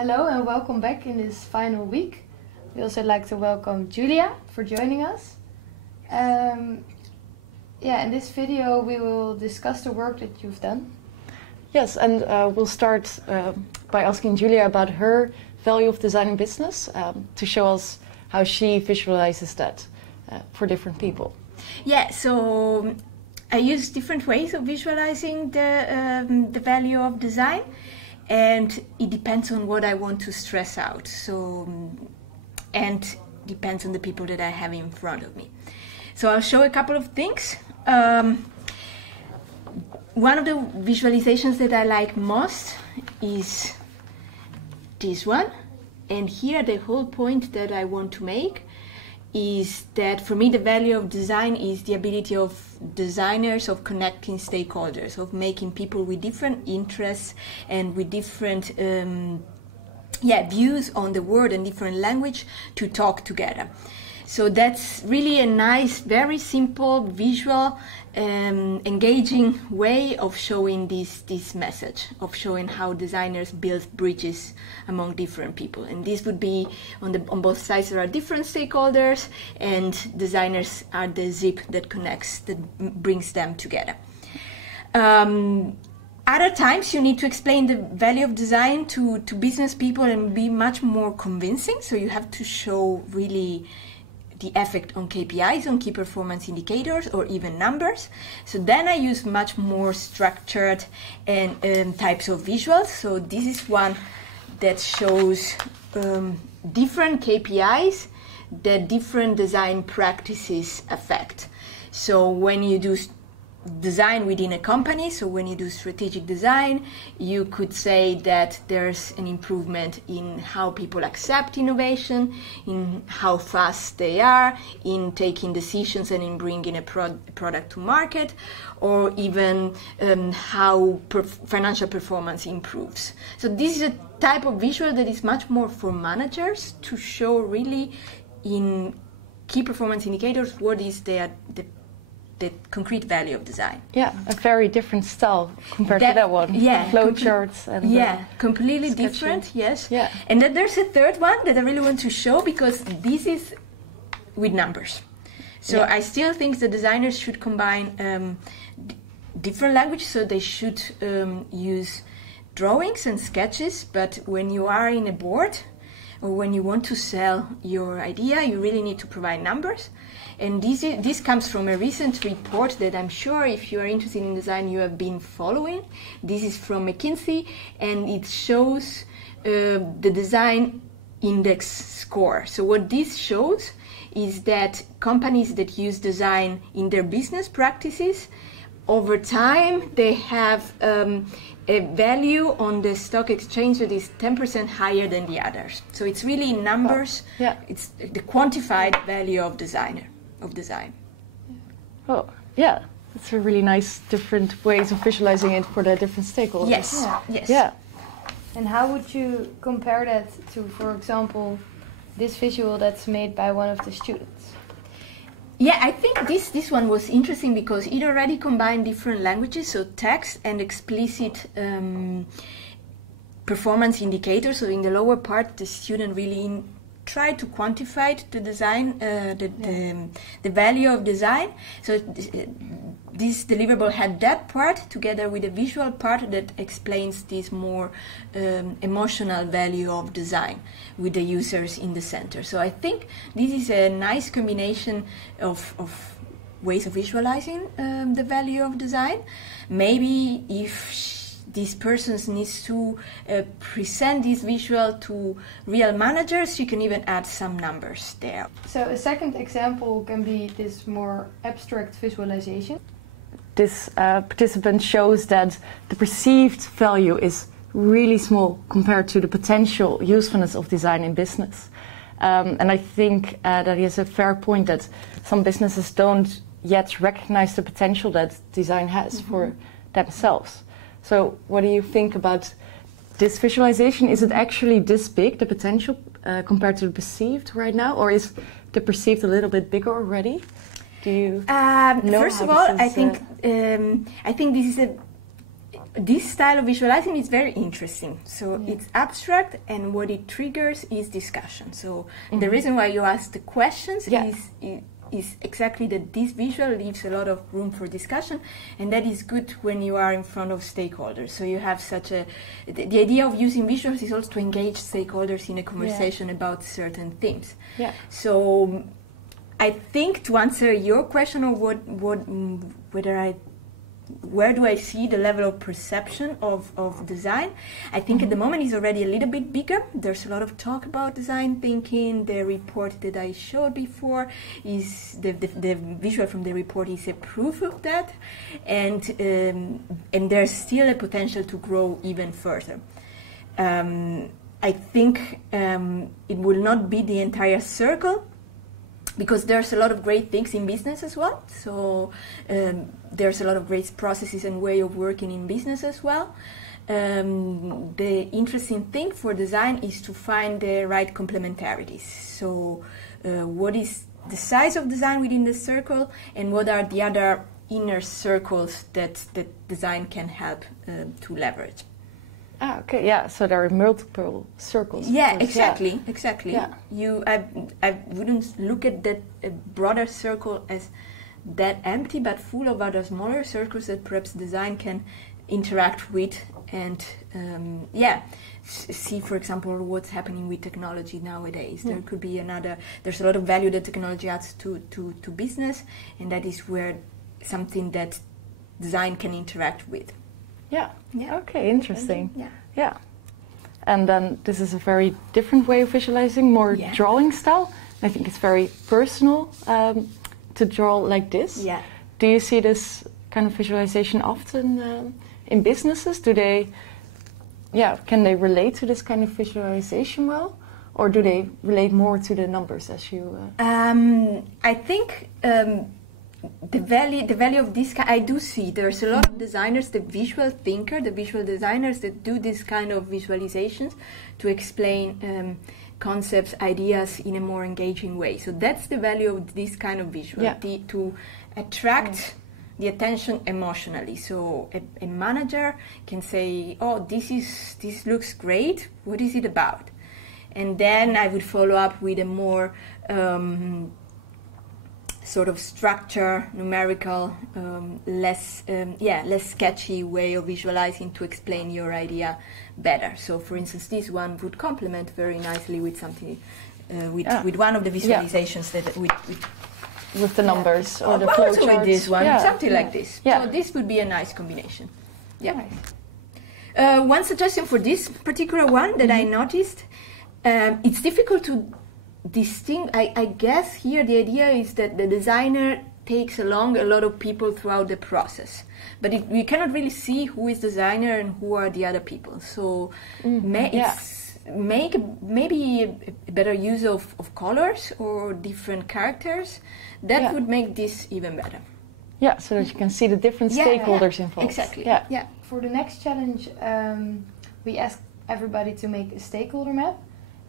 Hello and welcome back in this final week. We also like to welcome Julia for joining us. In this video we will discuss the work that you've done. Yes, and we'll start by asking Julia about her value of design in business to show us how she visualizes that for different people. Yeah, so I use different ways of visualizing the value of design, and it depends on what I want to stress out. And depends on the people that I have in front of me. So I'll show a couple of things. One of the visualizations that I like most is this one. And here the whole point that I want to make is that for me the value of design is the ability of designers of connecting stakeholders, of making people with different interests and with different views on the world and different language to talk together. So that's really a nice, very simple, visual, engaging way of showing this message, of showing how designers build bridges among different people. And this would be on both sides. There are different stakeholders, and designers are the zip that connects, that brings them together. Other times you need to explain the value of design to business people and be much more convincing. So you have to show really the effect on KPIs, on key performance indicators, or even numbers. So then I use much more structured and types of visuals. So this is one that shows different KPIs that different design practices affect. So when you do design within a company, so when you do strategic design, you could say that there's an improvement in how people accept innovation, in how fast they are, in taking decisions and in bringing a product to market, or even how financial performance improves. So this is a type of visual that is much more for managers to show really in key performance indicators what is the concrete value of design. Yeah, a very different style compared to that one. Yeah, flow charts and completely sketching. different. Yes. Yeah. And then there's a third one that I really want to show, because this is with numbers. So I still think the designers should combine different languages. So they should use drawings and sketches. But when you are in a board, or when you want to sell your idea, you really need to provide numbers. And this comes from a recent report that I'm sure if you are interested in design you have been following. This is from McKinsey, and it shows the design index score. So what this shows is that companies that use design in their business practices, over time they have a value on the stock exchange that is 10% higher than the others. So it's really in numbers. Yeah. It's the quantified value of design. Oh, yeah. That's a really nice different ways of visualizing it for the different stakeholders. Yes. Yeah. Yes. Yeah. And how would you compare that to, for example, this visual that's made by one of the students? Yeah, I think this one was interesting because it already combined different languages, so text and explicit performance indicators. So in the lower part, the student really tried to quantify the design, the value of design. So this deliverable had that part together with a visual part that explains this more emotional value of design with the users in the center. So I think this is a nice combination of ways of visualizing the value of design. Maybe if this person needs to present this visual to real managers, you can even add some numbers there. So a second example can be this more abstract visualization. This participant shows that the perceived value is really small compared to the potential usefulness of design in business. And I think that is a fair point that some businesses don't yet recognize the potential that design has for themselves. So what do you think about this visualization? Is it actually this big, the potential, compared to the perceived right now? Or is the perceived a little bit bigger already? Do you know? First of all, I think this is this style of visualizing is very interesting. So it's abstract, and what it triggers is discussion. So the reason why you ask the questions is exactly that this visual leaves a lot of room for discussion, and that is good when you are in front of stakeholders. So you have such a... The idea of using visuals is also to engage stakeholders in a conversation about certain themes. Yeah. So I think to answer your question of where do I see the level of perception of design, I think at the moment is already a little bit bigger. There's a lot of talk about design thinking. The report that I showed before is the visual from the report is a proof of that, and there's still a potential to grow even further. I think it will not be the entire circle, because there's a lot of great things in business as well. So there's a lot of great processes and way of working in business as well. The interesting thing for design is to find the right complementarities. So what is the size of design within the circle, and what are the other inner circles that design can help to leverage? Ah, okay, yeah. So there are multiple circles. Yeah, exactly. Yeah. I wouldn't look at that broader circle as that empty, but full of other smaller circles that perhaps design can interact with, and see, for example, what's happening with technology nowadays. There could be there's a lot of value that technology adds to business, and that is where something that design can interact with. Yeah. Okay, interesting. Yeah. And then this is a very different way of visualizing, more drawing style. I think it's very personal to draw like this. Yeah. Do you see this kind of visualization often in businesses? Can they relate to this kind of visualization well? Or do they relate more to the numbers as you... I think... The value of this I do see. There's a lot of designers, the visual designers that do this kind of visualizations to explain concepts, ideas in a more engaging way. So that's the value of this kind of visual, to attract the attention emotionally. So a manager can say, "Oh, this looks great. What is it about?" And then I would follow up with a more sort of structure, numerical, less sketchy way of visualizing to explain your idea better. So, for instance, this one would complement very nicely with something, with one of the visualizations that with the numbers or the flow charts. With this one, something like this. Yeah. So this would be a nice combination. Yeah. Nice. One suggestion for this particular one that I noticed, it's difficult to distinct. I guess here the idea is that the designer takes along a lot of people throughout the process, but we cannot really see who is designer and who are the other people. So make maybe a better use of colors or different characters. That would make this even better. Yeah, so that you can see the different stakeholders involved. Exactly. Yeah. For the next challenge, we asked everybody to make a stakeholder map.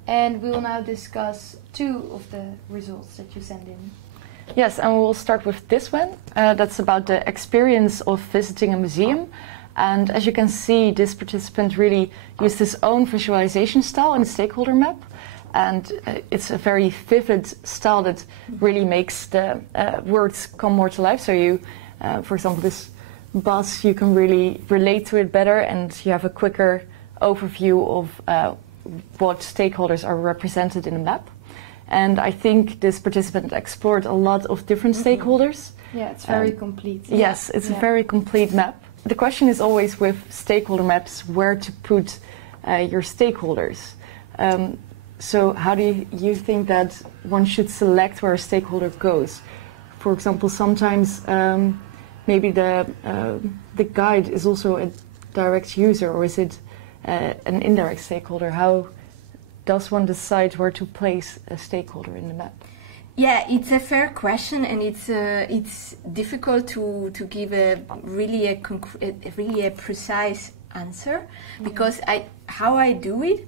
And we will now discuss 2 of the results that you send in. Yes, and we'll start with this one. That's about the experience of visiting a museum. And as you can see, this participant really used his own visualization style in the stakeholder map. And it's a very vivid style that really makes the words come more to life. So you, for example, this bus, you can really relate to it better, and you have a quicker overview of what stakeholders are represented in the map. And I think this participant explored a lot of different stakeholders. Yeah, it's very complete. Yes, it's a very complete map. The question is always with stakeholder maps where to put your stakeholders. So how do you think that one should select where a stakeholder goes? For example, sometimes maybe the guide is also a direct user, or is it an indirect stakeholder? How does one decide where to place a stakeholder in the map? Yeah, it's a fair question, and it's difficult to give a really precise answer, because how I do it,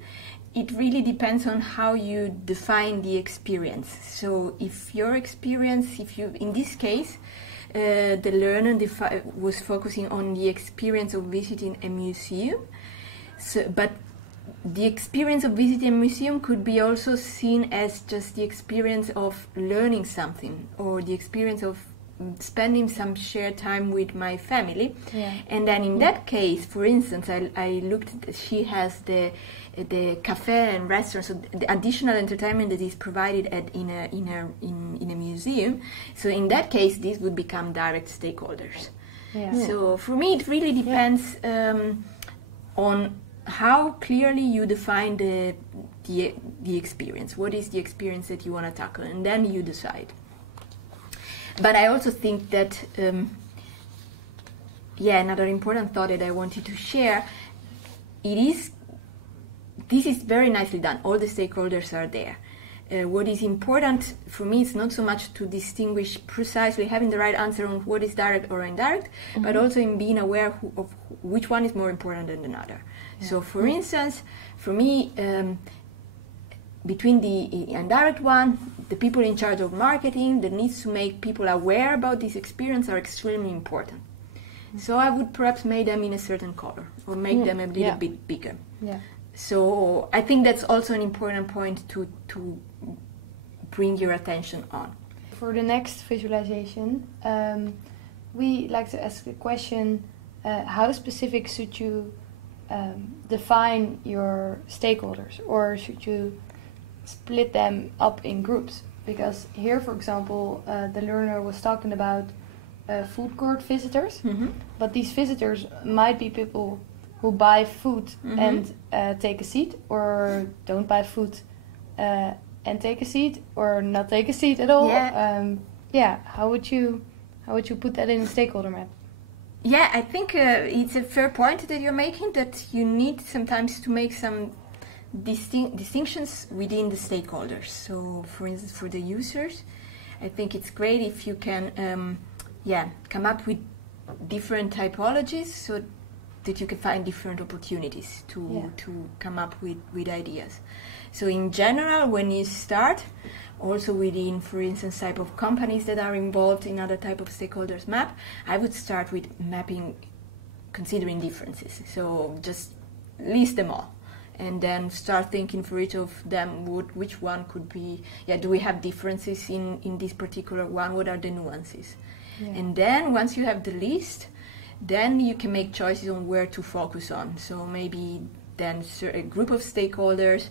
it really depends on how you define the experience. So if your experience, in this case, the learner was focusing on the experience of visiting a museum. So, but the experience of visiting a museum could be also seen as just the experience of learning something, or the experience of spending some shared time with my family. Yeah. And then in that case, for instance, I looked at, she has the cafe and restaurant, so the additional entertainment that is provided in a museum. So in that case, these would become direct stakeholders. Yeah. So for me, it really depends on how clearly you define the experience. What is the experience that you want to tackle, and then you decide. But I also think that, another important thought that I wanted to share, this is very nicely done. All the stakeholders are there. What is important for me is not so much to distinguish precisely having the right answer on what is direct or indirect, but also in being aware of which one is more important than another. Yeah. So for instance, for me, between the indirect one, the people in charge of marketing that needs to make people aware about this experience are extremely important. So I would perhaps make them in a certain color, or make them a little bit bigger. Yeah. So I think that's also an important point to bring your attention on. For the next visualization, we like to ask the question, how specific should you define your stakeholders, or should you split them up in groups? Because here, for example, the learner was talking about food court visitors, but these visitors might be people who buy food and take a seat, or don't buy food and take a seat, or not take a seat at all. How would you put that in a stakeholder map? Yeah, I think it's a fair point that you're making, that you need sometimes to make some distinctions within the stakeholders. So, for instance, for the users, I think it's great if you can come up with different typologies, so that you can find different opportunities to come up with ideas. So in general, when you start, also within, for instance, type of companies that are involved in other type of stakeholders map, I would start with mapping, considering differences. So just list them all, and then start thinking for each of them which one could be, do we have differences in this particular one, what are the nuances? Yeah. And then once you have the list, then you can make choices on where to focus on. So maybe then a group of stakeholders,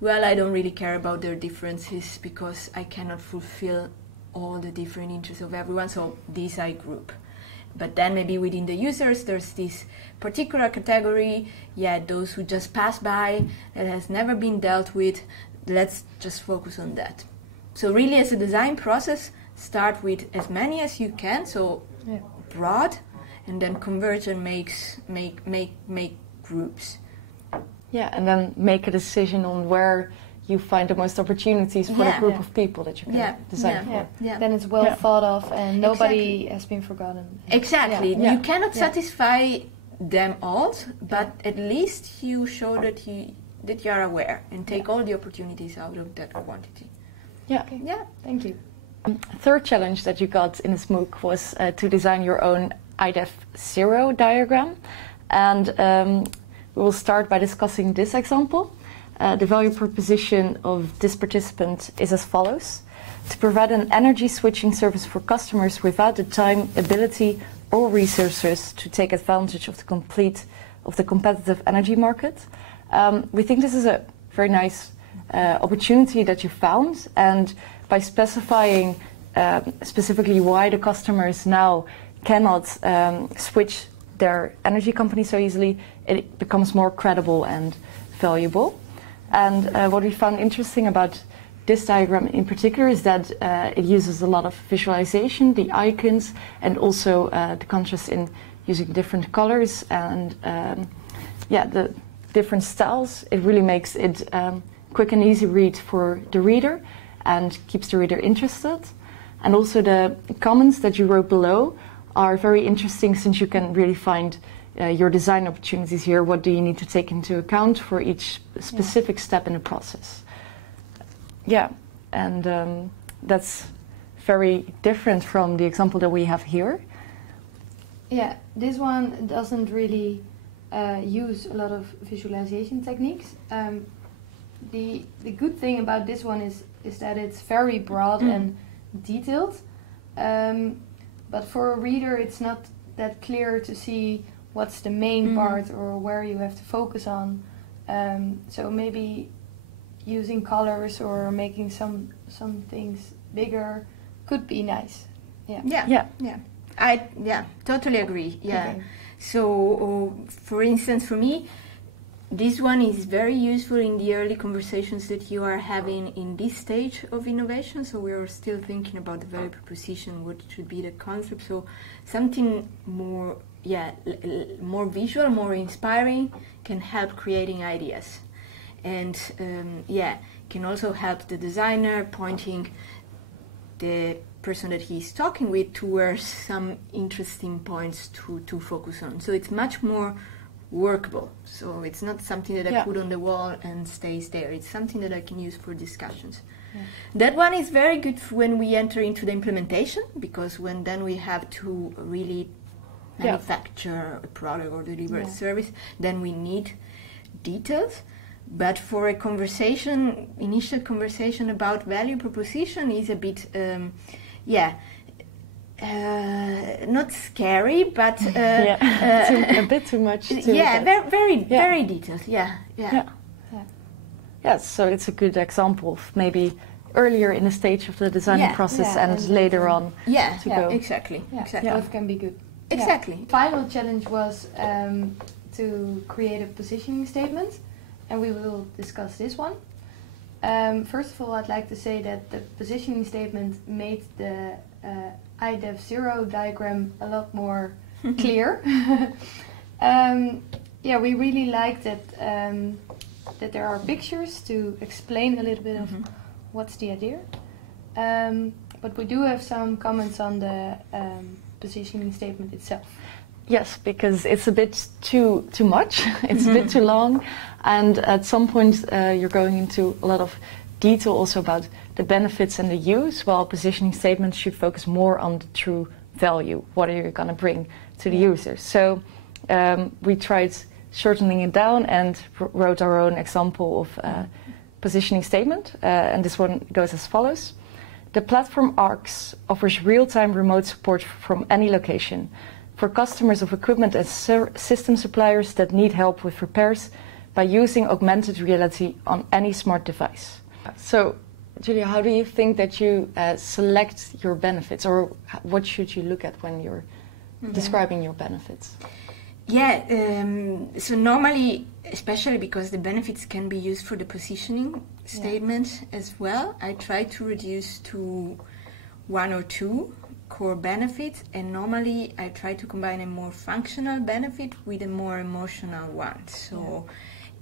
well, I don't really care about their differences because I cannot fulfill all the different interests of everyone, so these I group. But then maybe within the users, there's this particular category, those who just pass by, that has never been dealt with, let's just focus on that. So really, as a design process, start with as many as you can, so broad, and then converge and make groups. Yeah, and then make a decision on where you find the most opportunities for the group of people that you can design for. Yeah. Then it's well thought of, and nobody has been forgotten. Exactly. You cannot satisfy them all, but at least you show that you are aware and take all the opportunities out of that quantity. Yeah. Okay. Yeah. Thank you. Third challenge that you got in this MOOC was to design your own IDEF0 diagram, and we will start by discussing this example. The value proposition of this participant is as follows: to provide an energy switching service for customers without the time, ability, or resources to take advantage of the competitive energy market. We think this is a very nice opportunity that you found, and by specifying specifically why the customers now cannot switch their energy company so easily, it becomes more credible and valuable. And what we found interesting about this diagram in particular is that it uses a lot of visualization, the icons, and also the contrast in using different colors and the different styles. It really makes it quick and easy read for the reader and keeps the reader interested. And also the comments that you wrote below are very interesting, since you can really find your design opportunities here. What do you need to take into account for each specific step in the process? Yeah, and that's very different from the example that we have here. Yeah, this one doesn't really use a lot of visualization techniques. The good thing about this one is that it's very broad and detailed, but for a reader it's not that clear to see what's the main part or where you have to focus on. So maybe using colors or making some things bigger could be nice. I totally agree. Yeah. Okay. So, for instance, for me, this one is very useful in the early conversations that you are having in this stage of innovation. So we are still thinking about the value proposition, what should be the concept. So something more, more visual, more inspiring can help creating ideas. And can also help the designer pointing the person that he's talking with towards some interesting points to focus on. So it's much more workable. So it's not something that I put on the wall and stays there. It's something that I can use for discussions. Yeah. That one is very good when we enter into the implementation, because then we have to really manufacture a product or deliver a service, then we need details. But for a initial conversation about value proposition is a bit, not scary, but a bit too much. Very detailed. So it's a good example of maybe earlier in the stage of the design process and later on to go. Exactly. Both can be good. Exactly. Final challenge was to create a positioning statement, and we will discuss this one. First of all, I'd like to say that the positioning statement made the IDEF0 diagram a lot more clear. We really like that that there are pictures to explain a little bit of what's the idea. But we do have some comments on the positioning statement itself. Yes, because it's a bit too much. It's a bit too long, and at some point you're going into a lot of detail also about the benefits and the use, while positioning statements should focus more on the true value. What are you going to bring to the users? So we tried shortening it down and wrote our own example of positioning statement, and this one goes as follows. The platform ARCS offers real-time remote support from any location for customers of equipment and system suppliers that need help with repairs by using augmented reality on any smart device. So, Julia, how do you think that you select your benefits, or what should you look at when you're describing your benefits? So normally, especially because the benefits can be used for the positioning statement as well, I try to reduce to one or two core benefits, and normally I try to combine a more functional benefit with a more emotional one. So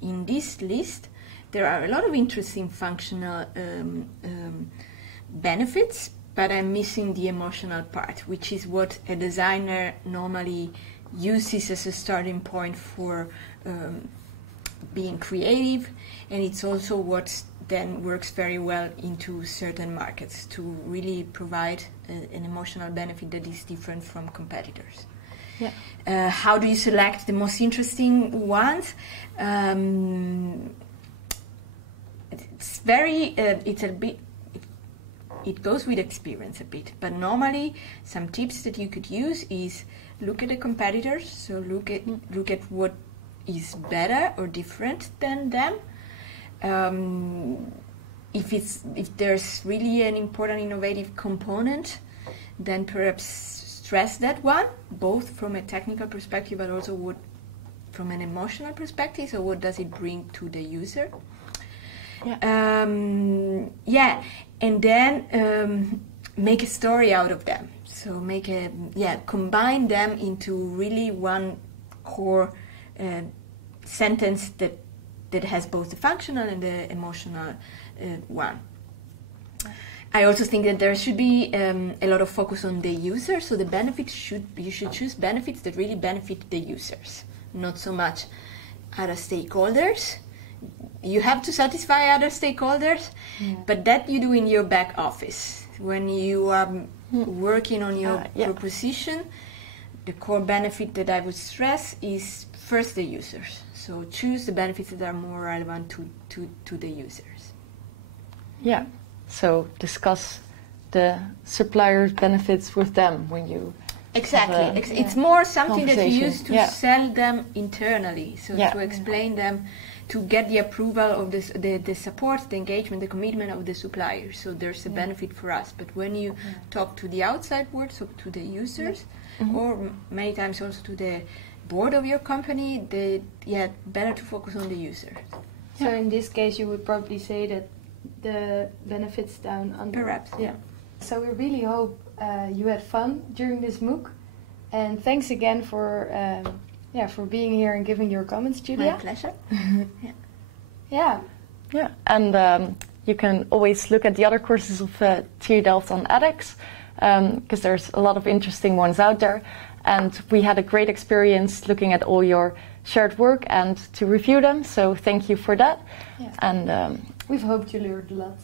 in this list there are a lot of interesting functional benefits, but I'm missing the emotional part, which is what a designer normally uses as a starting point for being creative, and it's also what then works very well into certain markets to really provide an emotional benefit that is different from competitors. How do you select the most interesting ones? It goes with experience a bit, but normally some tips that you could use is look at the competitors, so look at what is better or different than them. If there's really an important innovative component, then perhaps stress that one, both from a technical perspective but also from an emotional perspective. So what does it bring to the user? And then make a story out of them. So combine them into really one core sentence that has both the functional and the emotional one. I also think that there should be a lot of focus on the user. So the benefits you should choose benefits that really benefit the users, not so much other stakeholders. You have to satisfy other stakeholders, but that you do in your back office. When you are working on your proposition, the core benefit that I would stress is first the users. So choose the benefits that are more relevant to the users. Yeah, so discuss the supplier's benefits with them when you... Exactly. It's more something that you use to Yeah. sell them internally. So Yeah. to explain them, to get the approval of the support, the engagement, the commitment of the supplier. So there's a benefit for us. But when you talk to the outside world, so to the users, or many times also to the board of your company, better to focus on the user. So in this case, you would probably say that the benefits down under. Perhaps. Yeah. So we really hope you had fun during this MOOC, and thanks again for being here and giving your comments, Julia. My pleasure. Yeah. Yeah, and you can always look at the other courses of TU Delft on edX, because there's a lot of interesting ones out there. And we had a great experience looking at all your shared work and to review them, so thank you for that. Yeah. And We've hoped you learned a lot.